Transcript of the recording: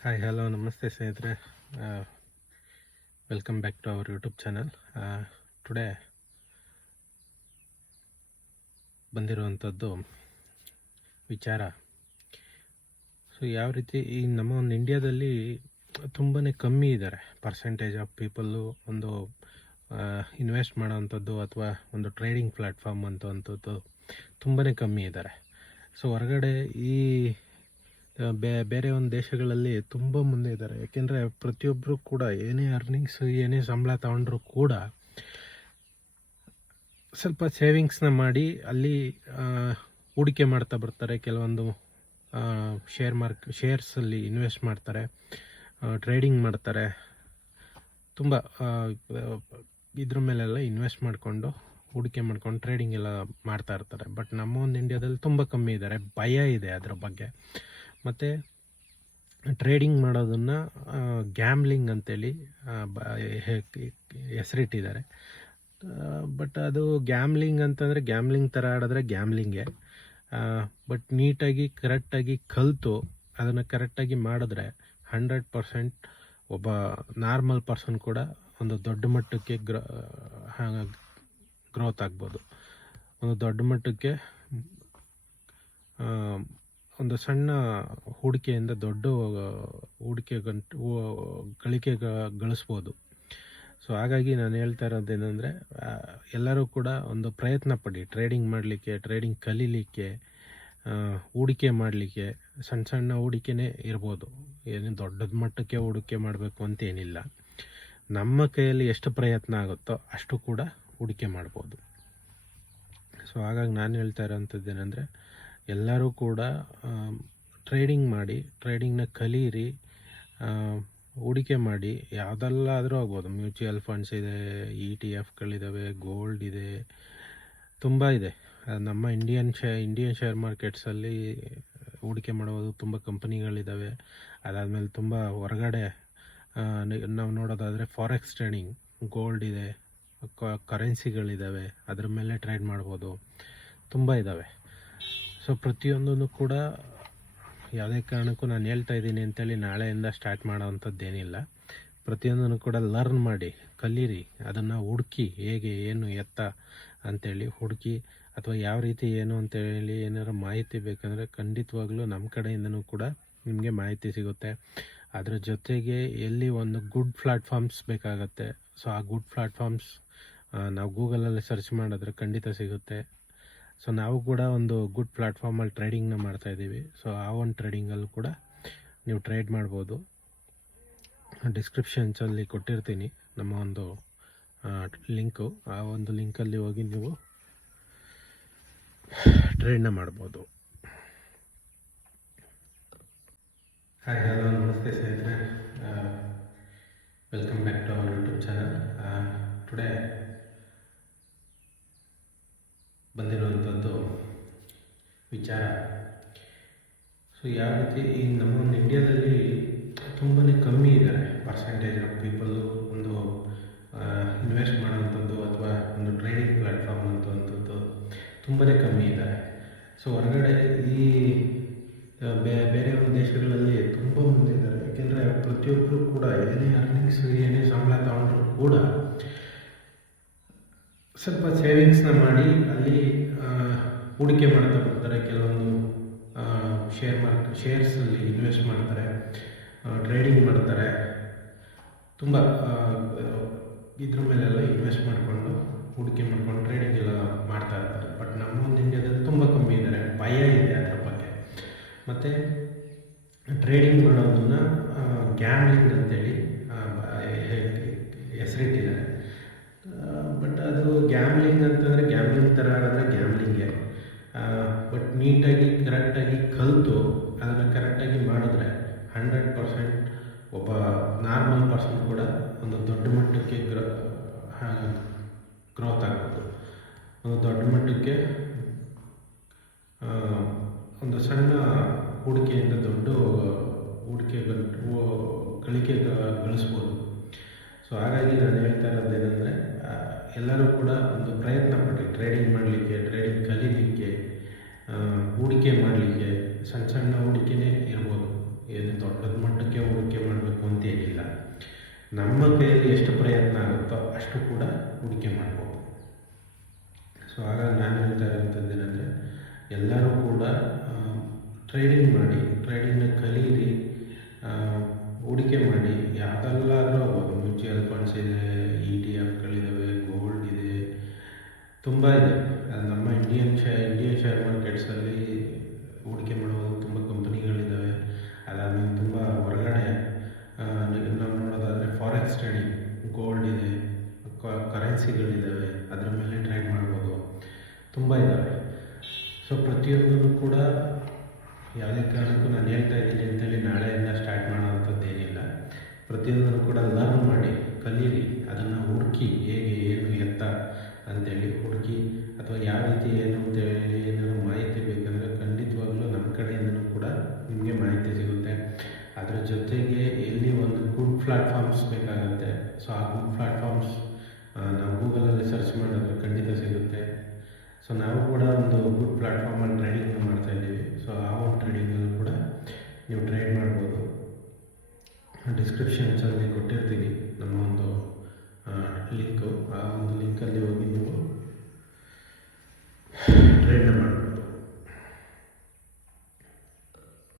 Hi hello ನಮಸ್ತೆ ಸ್ನೇಹಿತರೆ. Welcome back to our YouTube channel. Today ಬಂದಿರುವಂಥದ್ದು ವಿಚಾರ. ಸೊ ಯಾವ ರೀತಿ ಈ ನಮ್ಮ ಒಂದು ಇಂಡಿಯಾದಲ್ಲಿ ತುಂಬಾ ಕಮ್ಮಿ ಇದ್ದಾರೆ ಪರ್ಸೆಂಟೇಜ್ ಆಫ್ ಪೀಪಲ್ಲು ಒಂದು ಇನ್ವೆಸ್ಟ್ ಮಾಡೋವಂಥದ್ದು ಅಥವಾ ಒಂದು ಟ್ರೇಡಿಂಗ್ ಪ್ಲ್ಯಾಟ್ಫಾರ್ಮ್ ಅಂತವಂಥದ್ದು ತುಂಬಾ ಕಮ್ಮಿ ಇದ್ದಾರೆ. ಸೊ ಹೊರಗಡೆ ಈ ಬೇರೆ ಒಂದು ದೇಶಗಳಲ್ಲಿ ತುಂಬ ಮುಂದೆ ಇದ್ದಾರೆ. ಯಾಕೆಂದರೆ ಪ್ರತಿಯೊಬ್ಬರು ಕೂಡ ಏನೇ ಅರ್ನಿಂಗ್ಸ್ ಏನೇ ಸಂಬಳ ತಗೊಂಡ್ರು ಕೂಡ ಸ್ವಲ್ಪ ಸೇವಿಂಗ್ಸ್ನ ಮಾಡಿ ಅಲ್ಲಿ ಹೂಡಿಕೆ ಮಾಡ್ತಾ ಬರ್ತಾರೆ. ಕೆಲವೊಂದು ಶೇರ್ಸಲ್ಲಿ ಇನ್ವೆಸ್ಟ್ ಮಾಡ್ತಾರೆ, ಟ್ರೇಡಿಂಗ್ ಮಾಡ್ತಾರೆ, ತುಂಬ ಇದ್ರ ಮೇಲೆಲ್ಲ ಇನ್ವೆಸ್ಟ್ ಮಾಡಿಕೊಂಡು ಹೂಡಿಕೆ ಮಾಡ್ಕೊಂಡು ಟ್ರೇಡಿಂಗ್ ಎಲ್ಲ ಮಾಡ್ತಾ ಇರ್ತಾರೆ. ಬಟ್ ನಮ್ಮ ಒಂದು ಇಂಡಿಯಾದಲ್ಲಿ ತುಂಬ ಕಮ್ಮಿ ಇದ್ದಾರೆ. ಭಯ ಇದೆ ಅದರ ಬಗ್ಗೆ. ಮತ್ತು ಟ್ರೇಡಿಂಗ್ ಮಾಡೋದನ್ನು ಗ್ಯಾಮ್ಲಿಂಗ್ ಅಂತೇಳಿ ಹೆಸರಿಟ್ಟಿದ್ದಾರೆ. ಬಟ್ ಅದು ಗ್ಯಾಮ್ಲಿಂಗ್ ಅಂತಂದರೆ ಗ್ಯಾಮ್ಲಿಂಗ್ ಥರ ಆಡಿದ್ರೆ ಗ್ಯಾಮ್ಲಿಂಗೇ. ಬಟ್ ನೀಟಾಗಿ ಕರೆಕ್ಟಾಗಿ ಕಲಿತು ಅದನ್ನು ಕರೆಕ್ಟಾಗಿ ಮಾಡಿದ್ರೆ 100% ಒಬ್ಬ ನಾರ್ಮಲ್ ಪರ್ಸನ್ ಕೂಡ ಒಂದು ದೊಡ್ಡ ಮಟ್ಟಕ್ಕೆ ಗ್ರೋತ್ ಆಗ್ಬೋದು. ಒಂದು ದೊಡ್ಡ ಮಟ್ಟಕ್ಕೆ ಒಂದು ಸಣ್ಣ ಹೂಡಿಕೆಯಿಂದ ದೊಡ್ಡ ಗಳಿಕೆ ಗಳಿಸ್ಬೋದು. ಸೊ ಹಾಗಾಗಿ ನಾನು ಹೇಳ್ತಾ ಇರೋದೇನೆಂದರೆ, ಎಲ್ಲರೂ ಕೂಡ ಒಂದು ಪ್ರಯತ್ನ ಪಡಿ ಟ್ರೇಡಿಂಗ್ ಮಾಡಲಿಕ್ಕೆ, ಟ್ರೇಡಿಂಗ್ ಕಲೀಲಿಕ್ಕೆ, ಹೂಡಿಕೆ ಮಾಡಲಿಕ್ಕೆ. ಸಣ್ಣ ಸಣ್ಣ ಹೂಡಿಕೆನೇ ಇರ್ಬೋದು, ಏನು ದೊಡ್ಡದ ಮಟ್ಟಕ್ಕೆ ಹೂಡಿಕೆ ಮಾಡಬೇಕು ಅಂತೇನಿಲ್ಲ. ನಮ್ಮ ಕೈಯಲ್ಲಿ ಎಷ್ಟು ಪ್ರಯತ್ನ ಆಗುತ್ತೋ ಅಷ್ಟು ಕೂಡ ಹೂಡಿಕೆ ಮಾಡ್ಬೋದು. ಸೊ ಹಾಗಾಗಿ ನಾನು ಹೇಳ್ತಾ ಇರೋಂಥದ್ದು ಏನಂದರೆ, ಎಲ್ಲರೂ ಕೂಡ ಟ್ರೇಡಿಂಗ್ ಮಾಡಿ, ಟ್ರೇಡಿಂಗ್ನ ಕಲೀರಿ, ಹೂಡಿಕೆ ಮಾಡಿ. ಯಾವುದಲ್ಲಾದರೂ ಆಗ್ಬೋದು. ಮ್ಯೂಚುವಲ್ ಫಂಡ್ಸ್ ಇದೆ, ETF ಗೋಲ್ಡ್ ಇದೆ, ತುಂಬ ಇದೆ. ನಮ್ಮ ಇಂಡಿಯನ್ ಶೇರ್ ಮಾರ್ಕೆಟ್ಸಲ್ಲಿ ಹೂಡಿಕೆ ಮಾಡೋದು ತುಂಬ ಕಂಪನಿಗಳಿದ್ದಾವೆ. ಅದಾದಮೇಲೆ ತುಂಬ ಹೊರಗಡೆ ನಾವು ನೋಡೋದಾದರೆ ಫಾರೆಕ್ಸ್ ಟ್ರೇಡಿಂಗ್, ಗೋಲ್ಡ್ ಇದೆ, ಕರೆನ್ಸಿಗಳಿದ್ದಾವೆ, ಅದ್ರ ಮೇಲೆ ಟ್ರೇಡ್ ಮಾಡ್ಬೋದು, ತುಂಬ ಇದ್ದಾವೆ. ಸೊ ಪ್ರತಿಯೊಂದನ್ನು ಕೂಡ ಯಾವುದೇ ಕಾರಣಕ್ಕೂ ನಾನು ಹೇಳ್ತಾ ಇದ್ದೀನಿ ಅಂತೇಳಿ ನಾಳೆಯಿಂದ ಸ್ಟಾರ್ಟ್ ಮಾಡೋವಂಥದ್ದೇನಿಲ್ಲ. ಪ್ರತಿಯೊಂದನ್ನು ಕೂಡ ಲರ್ನ್ ಮಾಡಿ, ಕಲೀರಿ, ಅದನ್ನು ಹುಡುಕಿ, ಹೇಗೆ ಏನು ಎತ್ತ ಅಂಥೇಳಿ ಹುಡುಕಿ, ಅಥವಾ ಯಾವ ರೀತಿ ಏನು ಅಂತೇಳಿ ಏನಾರು ಮಾಹಿತಿ ಬೇಕಂದರೆ ಖಂಡಿತವಾಗ್ಲೂ ನಮ್ಮ ಕಡೆಯಿಂದನೂ ಕೂಡ ನಿಮಗೆ ಮಾಹಿತಿ ಸಿಗುತ್ತೆ. ಅದರ ಜೊತೆಗೆ ಎಲ್ಲಿ ಒಂದು ಗುಡ್ ಪ್ಲ್ಯಾಟ್ಫಾರ್ಮ್ಸ್ ಬೇಕಾಗತ್ತೆ. ಸೊ ಆ ಗುಡ್ ಪ್ಲ್ಯಾಟ್ಫಾರ್ಮ್ಸ್ ನಾವು ಗೂಗಲಲ್ಲಿ ಸರ್ಚ್ ಮಾಡಿದ್ರೆ ಖಂಡಿತ ಸಿಗುತ್ತೆ. ಸೊ ನಾವು ಕೂಡ ಒಂದು ಗುಡ್ ಪ್ಲ್ಯಾಟ್ಫಾರ್ಮಲ್ಲಿ ಟ್ರೇಡಿಂಗ್ನ ಮಾಡ್ತಾಯಿದ್ದೀವಿ. ಸೊ ಆ ಒಂದು ಟ್ರೇಡಿಂಗಲ್ಲೂ ಕೂಡ ನೀವು ಟ್ರೇಡ್ ಮಾಡ್ಬೋದು. ಡಿಸ್ಕ್ರಿಪ್ಷನ್ಸಲ್ಲಿ ಕೊಟ್ಟಿರ್ತೀನಿ ನಮ್ಮ ಒಂದು ಲಿಂಕು. ಆ ಒಂದು ಲಿಂಕಲ್ಲಿ ಹೋಗಿ ನೀವು ಟ್ರೇಡ್ನ ಮಾಡ್ಬೋದು. ಹಾಯ್ ಹಲೋ ನಮಸ್ತೆ ಸ್ನೇಹಿತರೆ. Welcome back to our YouTube channel. Today ಬಂದಿರುವಂಥದ್ದು ವಿಚಾರ. ಸೊ ಯಾವ ರೀತಿ ಈ ನಮ್ಮ ಒಂದು ಇಂಡಿಯಾದಲ್ಲಿ ತುಂಬಾ ಕಮ್ಮಿ ಇದ್ದಾರೆ ಪರ್ಸೆಂಟೇಜ್ ಆಫ್ ಪೀಪಲ್ಲು ಒಂದು ಇನ್ವೆಸ್ಟ್ ಮಾಡೋವಂಥದ್ದು ಅಥವಾ ಒಂದು ಟ್ರೇಡಿಂಗ್ ಪ್ಲ್ಯಾಟ್ಫಾರ್ಮ್ ಅಂತವಂಥದ್ದು ತುಂಬಾ ಕಮ್ಮಿ ಇದ್ದಾರೆ. ಸೊ ಹೊರಗಡೆ ಈ ಬೇರೆ ಒಂದು ದೇಶಗಳಲ್ಲಿ ತುಂಬ ಮುಂದೆ ಇದ್ದಾರೆ. ಯಾಕೆಂದರೆ ಪ್ರತಿಯೊಬ್ಬರು ಕೂಡ ಏನೇ ಅರ್ನಿಂಗ್ಸ್ ಏನೇ ಸಂಬಳ ತಗೊಂಡ್ರು ಕೂಡ ಸ್ವಲ್ಪ ಸೇವಿಂಗ್ಸ್ನ ಮಾಡಿ ಅಲ್ಲಿ ಹೂಡಿಕೆ ಮಾಡ್ತಾ ಬರ್ತಾರೆ. ಕೆಲವೊಂದು ಶೇರ್ಸಲ್ಲಿ ಇನ್ವೆಸ್ಟ್ ಮಾಡ್ತಾರೆ, ಟ್ರೇಡಿಂಗ್ ಮಾಡ್ತಾರೆ, ತುಂಬ ಇದ್ರ ಮೇಲೆಲ್ಲ ಇನ್ವೆಸ್ಟ್ ಮಾಡಿಕೊಂಡು ಹೂಡಿಕೆ ಮಾಡ್ಕೊಂಡು ಟ್ರೇಡಿಂಗ್ ಎಲ್ಲ ಮಾಡ್ತಾ ಇರ್ತಾರೆ. ಬಟ್ ನಮ್ಮ ಒಂದು ಇಂಡಿಯಾದಲ್ಲಿ ತುಂಬ ಕಮ್ಮಿ ಇದ್ದಾರೆ. ಭಯ ಇದೆ ಅದರ ಬಗ್ಗೆ. ಮತ್ತು ಟ್ರೇಡಿಂಗ್ ಮಾಡೋದನ್ನು ಗ್ಯಾಮ್ಲಿಂಗ್ ಅಂತೇಳಿ ಹೆಸರಿಟ್ಟಿದ್ದಾರೆ. ಬಟ್ ಅದು ಗ್ಯಾಮ್ಲಿಂಗ್ ಅಂತಂದರೆ ಗ್ಯಾಮ್ಲಿಂಗ್ ಥರ ಆಡಿದ್ರೆ ಗ್ಯಾಮ್ಲಿಂಗೇ. ಬಟ್ ನೀಟಾಗಿ ಕರೆಕ್ಟಾಗಿ ಕಲಿತು ಅದನ್ನು ಕರೆಕ್ಟಾಗಿ ಮಾಡಿದ್ರೆ 100% ಒಬ್ಬ ನಾರ್ಮಲ್ ಪರ್ಸನ್ ಕೂಡ ಒಂದು ದೊಡ್ಡ ಮಟ್ಟಕ್ಕೆ ಗ್ರೋತ್ ಆಗ್ಬೋದು. ಒಂದು ದೊಡ್ಡ ಮಟ್ಟಕ್ಕೆ ಒಂದು ಸಣ್ಣ ಹೂಡಿಕೆಯಿಂದ ದೊಡ್ಡ ಗಳಿಕೆ ಗಳಿಸ್ಬೋದು. ಸೊ ಹಾಗಾಗಿ ನಾನು ಹೇಳ್ತಾ ಇರೋದೇನೆಂದರೆ, ಎಲ್ಲರೂ ಕೂಡ ಒಂದು ಪ್ರಯತ್ನ ಪಡಿ ಟ್ರೇಡಿಂಗ್ ಮಾಡಲಿಕ್ಕೆ, ಟ್ರೇಡಿಂಗ್ ಕಲೀಲಿಕ್ಕೆ, ಹೂಡಿಕೆ ಮಾಡಲಿಕ್ಕೆ. ಸಣ್ಣ ಸಣ್ಣ ಹೂಡಿಕೆನೇ ಇರ್ಬೋದು, ಏನು ದೊಡ್ಡದ ಮಟ್ಟಕ್ಕೆ ನಮ್ಮ ಕೈಯಲ್ಲಿ ಎಷ್ಟು ಪ್ರಯತ್ನ ಆಗುತ್ತೋ ಅಷ್ಟು ಕೂಡ ಹೂಡಿಕೆ ಮಾಡ್ಬೋದು. ಸೊ ಹಾಗಾಗಿ ನಾನು ಹೇಳ್ತಾ ಇರೋಂಥದ್ದು ಏನಂದರೆ, ಎಲ್ಲರೂ ಕೂಡ ಟ್ರೇಡಿಂಗ್ ಮಾಡಿ, ಟ್ರೇಡಿಂಗ್ನ ಕಲೀರಿ, ಹೂಡಿಕೆ ಮಾಡಿ. ಯಾವುದೆಲ್ಲಾದರೂ ಆಗ್ಬೋದು, ಮ್ಯೂಚುವಲ್ ಫಂಡ್ಸ್ ಇದೆ, ETF ಗಳಿದ್ದಾವೆ, ಗೋಲ್ಡ್ ಇದೆ, ತುಂಬ ಇದೆ. ನಮ್ಮ ಇಂಡಿಯನ್ ಶೇರ್ ಮಾರ್ಕೆಟ್ಸಲ್ಲಿ ಹೂಡಿಕೆ ಮಾಡುವ ತುಂಬ ಕಂಪನಿಗಳಿದ್ದಾವೆ. ಅದಾದಮೇಲೆ ತುಂಬ ಹೊರಗಡೆ ನಾವು ನೋಡೋದಾದರೆ ಫಾರೆಕ್ಸ್ ಟ್ರೇಡಿಂಗ್, ಗೋಲ್ಡ್ ಇದೆ, ಕರೆನ್ಸಿಗಳಿದ್ದಾವೆ, ಅದರ ಮೇಲೆ ಟ್ರೇಡ್ ಮಾಡ್ಬೋದು, ತುಂಬ ಇದ್ದಾವೆ. ಸೊ ಪ್ರತಿಯೊಂದನ್ನು ಕೂಡ ಯಾವುದೇ ಕಾರಣಕ್ಕೂ ನಾನು ಹೇಳ್ತಾ ಇದ್ದೀನಿ ಅಂತೇಳಿ ನಾಳೆಯಿಂದ ಸ್ಟಾರ್ಟ್ ಮಾಡೋವಂಥದ್ದೇನಿಲ್ಲ. ಪ್ರತಿಯೊಂದನ್ನು ಕೂಡ ಲರ್ನ್ ಮಾಡಿ, ಕಲೀರಿ, ಅದನ್ನು ಹುಡುಕಿ, ಹೇಗೆ ಏನು ಎತ್ತ ಅಂತೇಳಿ ಹುಡುಕಿ, ಅಥವಾ ಯಾವ ರೀತಿ ಏನು ಅಂತೇಳಿ ಏನಾದರೂ ಮಾಹಿತಿ ಬೇಕಂದರೆ ಖಂಡಿತವಾಗ್ಲೂ ನಮ್ಮ ಕಡೆಯಿಂದನೂ ಕೂಡ ನಿಮಗೆ ಮಾಹಿತಿ ಸಿಗುತ್ತೆ. ಅದರ ಜೊತೆಗೆ ಎಲ್ಲಿ ಒಂದು ಗುಡ್ ಪ್ಲ್ಯಾಟ್ಫಾರ್ಮ್ಸ್ ಬೇಕಾಗುತ್ತೆ. ಸೊ ಆ ಗುಡ್ ಪ್ಲ್ಯಾಟ್ಫಾರ್ಮ್ಸ್ ನಾವು ಗೂಗಲಲ್ಲಿ ಸರ್ಚ್ ಮಾಡಿದ್ರೆ ಖಂಡಿತ ಸಿಗುತ್ತೆ. ಸೊ ನಾವು ಕೂಡ ಒಂದು ಗುಡ್ ಪ್ಲ್ಯಾಟ್ಫಾರ್ಮಲ್ಲಿ ಟ್ರೇಡಿಂಗ್ನ ಮಾಡ್ತಾಯಿದ್ದೀವಿ. ಸೊ ಆ ಒಂದು ಟ್ರೇಡಿಂಗಲ್ಲೂ ಕೂಡ ನೀವು ಟ್ರೇಡ್ ಮಾಡ್ಬೋದು. ಡಿಸ್ಕ್ರಿಪ್ಷನ್ಸಲ್ಲಿ ಕೊಟ್ಟಿರ್ತೀನಿ ನಮ್ಮ ಒಂದು ಲಿಂಕು. ಆ ಒಂದು